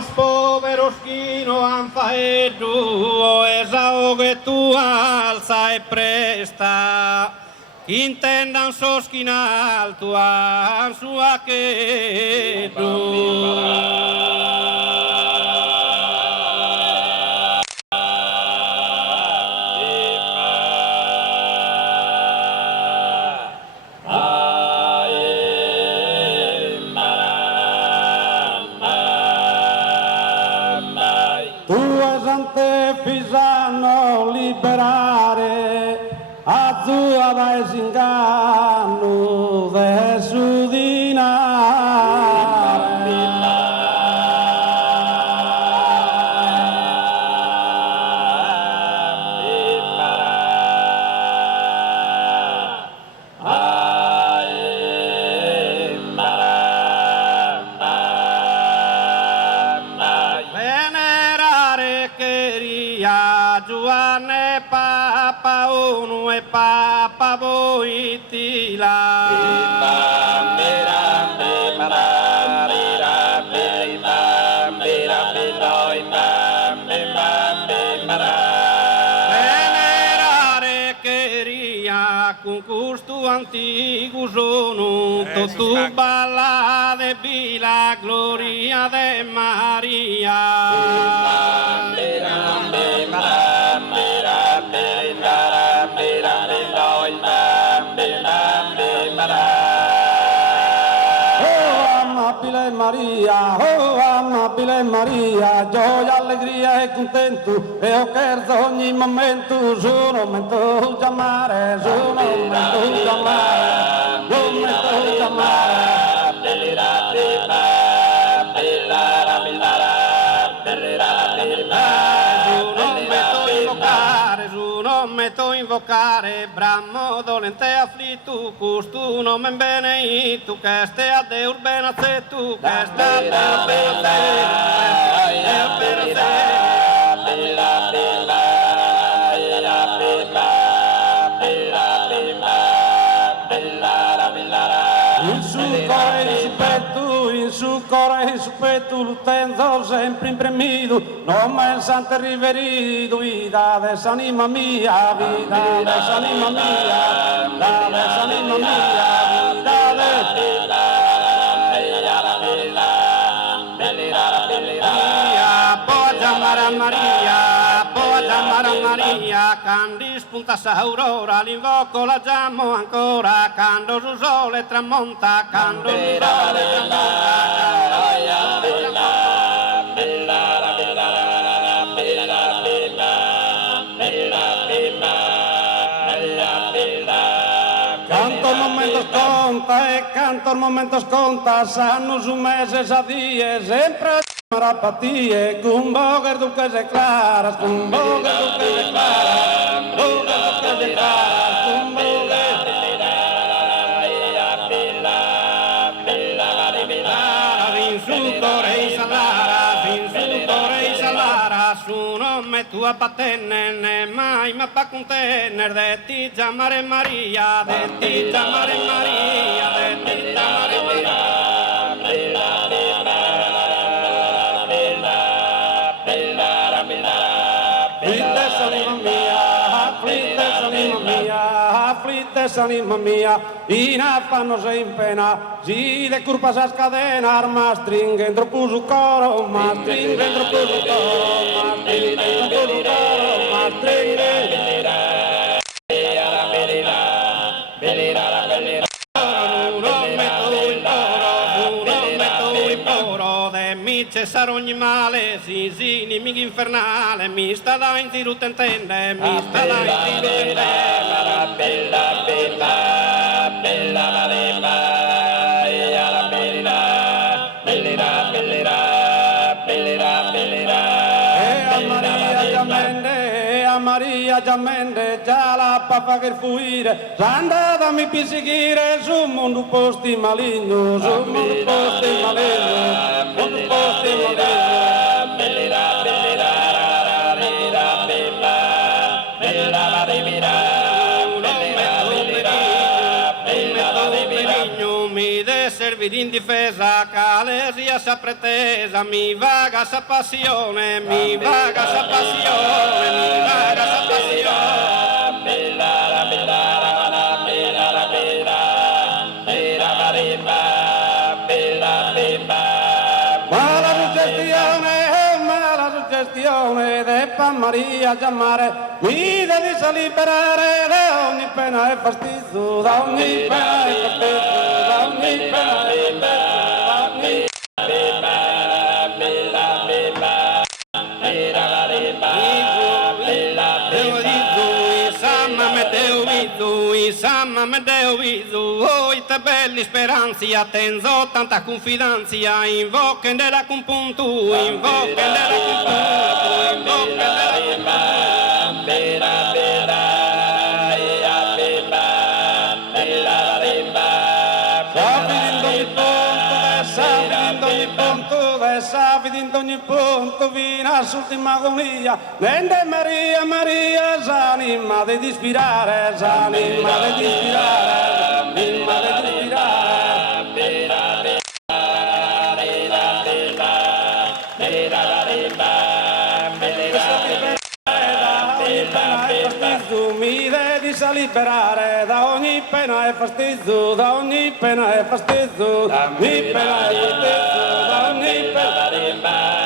os poveros que no han faedo o esaogue tu alza e presta intendan sosquinal tu sua que Fisano liberare a tua desingano de su Giovanni Papa Uno e Papa Voitila venerare queria con custo antico sono tu balla de la gloria de Maria amabile Maria, gioia, allegria e contento, e io cherzo ogni momento, sono momento chiamare, sono momento chiamare, momento chiamare. Metto invocare, bramo dolente afflitto, custu nome bene tu, che stai a Deus bene se tu, che stai a Deus bene in su cuore e su petto l'utenzo sempre impremido, nome il santo riverido, vida de s'anima mia, vida de s'anima mia, vida de s'anima mia, vida de Maria, quando spunta s'aurora, l'invoco la chiamo ancora, quando su sole tramonta, quando su sole Canto al momento sconta, sanno su mese a die, sempre marapatie, con boga duques e claras, con boga duques e claras, boga duques e claras, con boga su nome tua patenne, mai ma pa contener, de ti chiamare Maria, de ti chiamare Maria, de ti chiamare Maria. Afflittesa anima mia, in affanno sei in pena, si de curpa sa scadenar, ma stringe entro su coro, ma stringe entro su coro, ma stringe entro su coro, ma stringe. Cessare ogni male, sì, nemico infernale, mi sta davanti tutto intende, mi sta davanti tutto intende. Bella, bella, bella, bella, bella, bella, bella, a Maria Giamende, già la papa che fuire, andata mi pisichire su mondo posti maligno, su mondo posti maligno, mondo posti maligno. servi d'indifesa, calesia sa pretesa, mi vaga sa passione, mi vaga sa passione, mi vaga sa passione. De Pan Maria chiamare, mi devi liberare da ogni pena e fastidio, da ogni pena e fastidio, da ogni pena e fastidio, Samma me deu vidu, oi te belli speranzi, attenzo tanta confidanza, invochen della compuntu, invochen della compuntu, invochen della in ogni punto fino all'ultima agonia, nende Maria, Maria, s'anima di ispirare, s'anima di ispirare, s'anima di ispirare. Mi devi liberare da ogni pena e fastidio, da ogni pena e fastidio, da ogni pena e fastidio, da ogni pena e fastidio.